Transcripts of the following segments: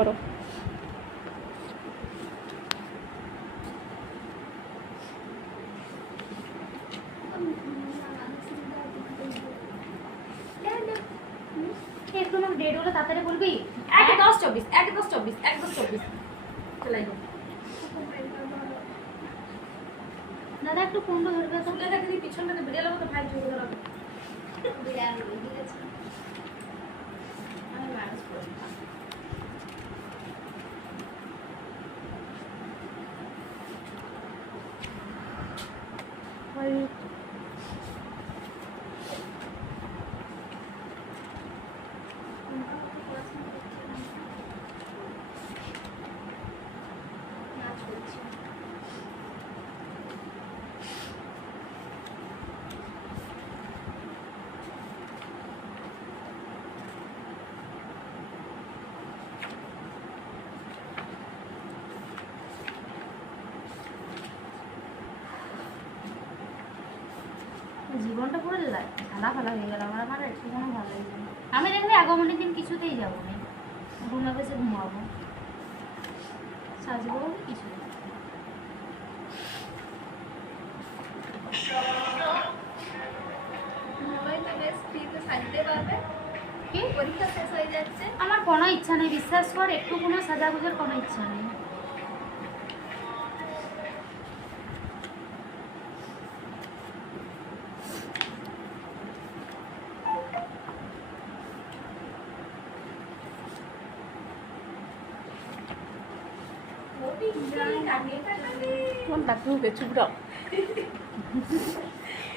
করো। একটু না ডেট হলো তাড়াতাড়ি বলবি। 1-10-24 1-10-24 1-10-24 চলাই গো। দাদা একটু কোনটা ধরবে তো? শুনে থাকি পিছন থেকে বিড়াল মতো ভাই জোরে ধরবে। বিড়াল ঠিক আছে। আমি ম্যানেজ করব। ওই জীবনটা পুরো ঠান্ডা ফালা হয়ে গেল আমার একটু কোনো ভালো লাগছে না। আমি দেখলে আগমনের দিন কিছুতেই যাবো না, ঘুমা বেশি ঘুমাবো, সাজবো কিছু না। কি পরীক্ষা শেষ হয়ে যাচ্ছে, আমার কোনো ইচ্ছা নেই, বিশ্বাস কর একটু কোনো সাজাগুজের কোনো ইচ্ছা নেই। তোমার ডাক্তার মুখে চুপ রাও।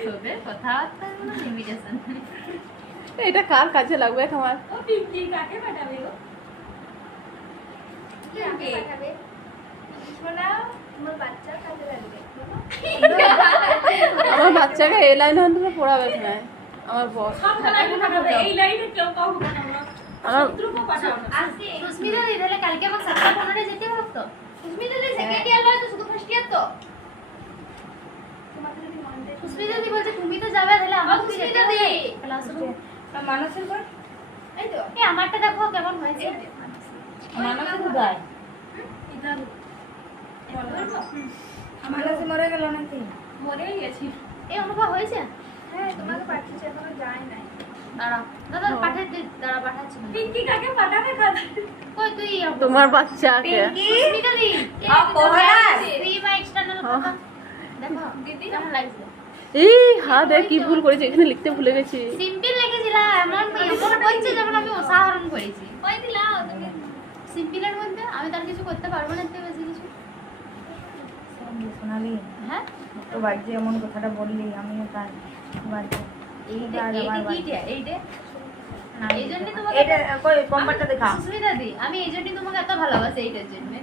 তোদের কথাবার্তা কোনো লিমিটেশন নেই। এটা কার কাজে লাগবে তোমার? ও পিঙ্কি কাকে পাঠাবে গো? কাকে পাঠাবে? শোনা তোমার বাচ্চা কাজে লাগবে। আমার বাচ্চাকে এই লাইনে অন্তত পড়াবে না আমার বস। সব লাইনে পাঠাবে, এই লাইনে কেউ কাউকে পাঠাবে না। আমার শত্রুকে পাঠাবে না। আজকে সুস্মিতা দি তাহলে কালকে আমার 7:15 যেতে হবে তো। সুস্মিতা দি সেকেন্ড ইয়ার লয় তো, শুধু ফার্স্ট ইয়ার তো। তোমাকে যদি মন দেয় সুস্মিতা দি বলছে তুমি তো যাবে, তাহলে আমাকে সুস্মিতা দি ক্লাসরুম মানসের পর এই তো এই আমারটা দেখো কেমন হয়েছে। মানসের উদয় ইদার মানসে মরে গেল নাকি? মরেই গেছি। এই অনুভব হয়েছে? হ্যাঁ তোমাকে পাঠিয়েছি, এখনো যায় নাই। দাঁড়া দাদা পাঠিয়ে দে, দাঁড়া পাঠাচ্ছি। পিঙ্কি কাকে পাঠাবে কাজ? কই তুই তোমার বাচ্চাকে পিঙ্কি সুস্মিতা দি পড়া ফ্রি বা এক্সটারনাল কথা দেখো দিদি কেমন লাগছে? এই হ্যাঁ দেখ কি ভুল করেছি, এখানে লিখতে ভুলে গেছি। সিম্পল লিখেছিলাম, এমন বলছে যেমন আমি উদাহরণ করেছি। কই দিলাও তুমি সিম্পলের মধ্যে? আমি তার কিছু করতে পারবো না, এর বেশি কিছু। সোনালি, হ্যাঁ তো বাড়িতে এমন কথাটা বললি, আমিও তার বাড়িতে এইটা না এই জন্য তোমাকে এটা কই কম্পারটা দেখা। সুস্মিতা দি আমি এই জন্য তোমাকে এত ভালোবাসি, এইটার জন্য।